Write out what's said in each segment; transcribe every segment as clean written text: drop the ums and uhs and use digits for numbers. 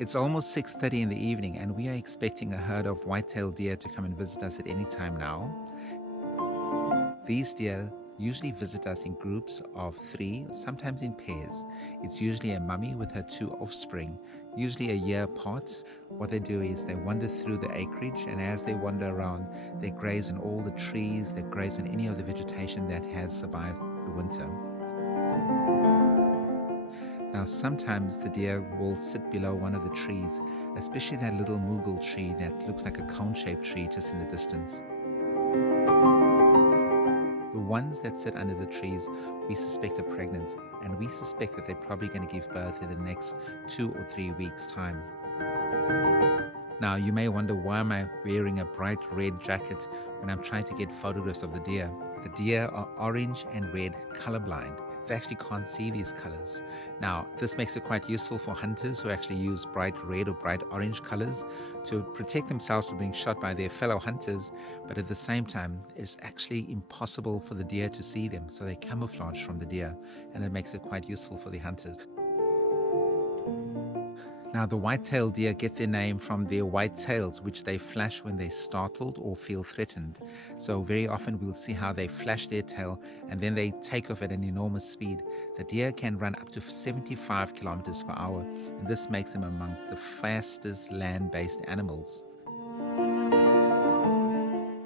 It's almost 6:30 in the evening, and we are expecting a herd of white-tailed deer to come and visit us at any time now. These deer usually visit us in groups of 3, sometimes in pairs. It's usually a mummy with her 2 offspring, usually a year apart. What they do is they wander through the acreage, and as they wander around, they graze on all the trees, they graze on any of the vegetation that has survived the winter. Now, sometimes the deer will sit below one of the trees, especially that little moogle tree that looks like a cone-shaped tree just in the distance. The ones that sit under the trees, we suspect are pregnant, and we suspect that they're probably going to give birth in the next 2 or 3 weeks' time. Now, you may wonder, why am I wearing a bright red jacket when I'm trying to get photographs of the deer? The deer are orange and red colorblind. They actually can't see these colors. Now, this makes it quite useful for hunters who actually use bright red or bright orange colors to protect themselves from being shot by their fellow hunters, but at the same time, it's actually impossible for the deer to see them, so they camouflage from the deer, and it makes it quite useful for the hunters. Now, the white-tailed deer get their name from their white tails, which they flash when they're startled or feel threatened. So very often we'll see how they flash their tail and then they take off at an enormous speed. The deer can run up to 75 kilometers per hour, and this makes them among the fastest land-based animals.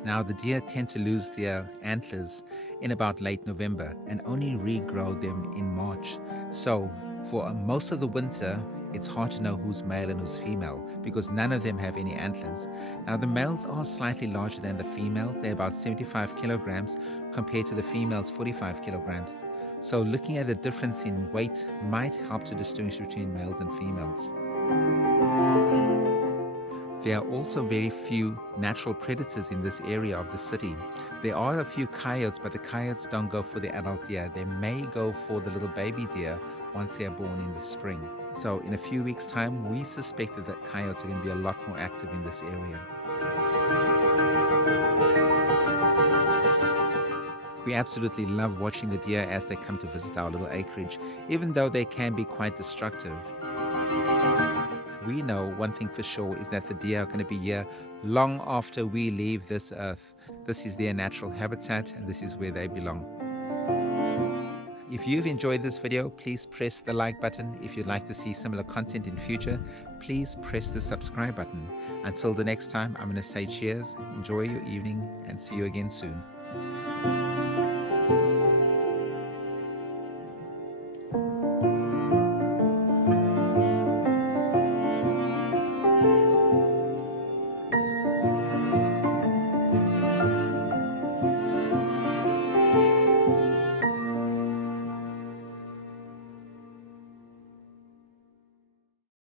Now, the deer tend to lose their antlers in about late November and only regrow them in March. So for most of the winter, it's hard to know who's male and who's female because none of them have any antlers. Now, the males are slightly larger than the females. They're about 75 kilograms compared to the females 45 kilograms. So looking at the difference in weight might help to distinguish between males and females. There are also very few natural predators in this area of the city. There are a few coyotes, but the coyotes don't go for the adult deer. They may go for the little baby deer once they are born in the spring. So in a few weeks' time, we suspect that the coyotes are going to be a lot more active in this area. We absolutely love watching the deer as they come to visit our little acreage, even though they can be quite destructive. We know one thing for sure is that the deer are going to be here long after we leave this earth. This is their natural habitat, and this is where they belong. If you've enjoyed this video, please press the like button. If you'd like to see similar content in future, please press the subscribe button. Until the next time, I'm going to say cheers, enjoy your evening, and see you again soon.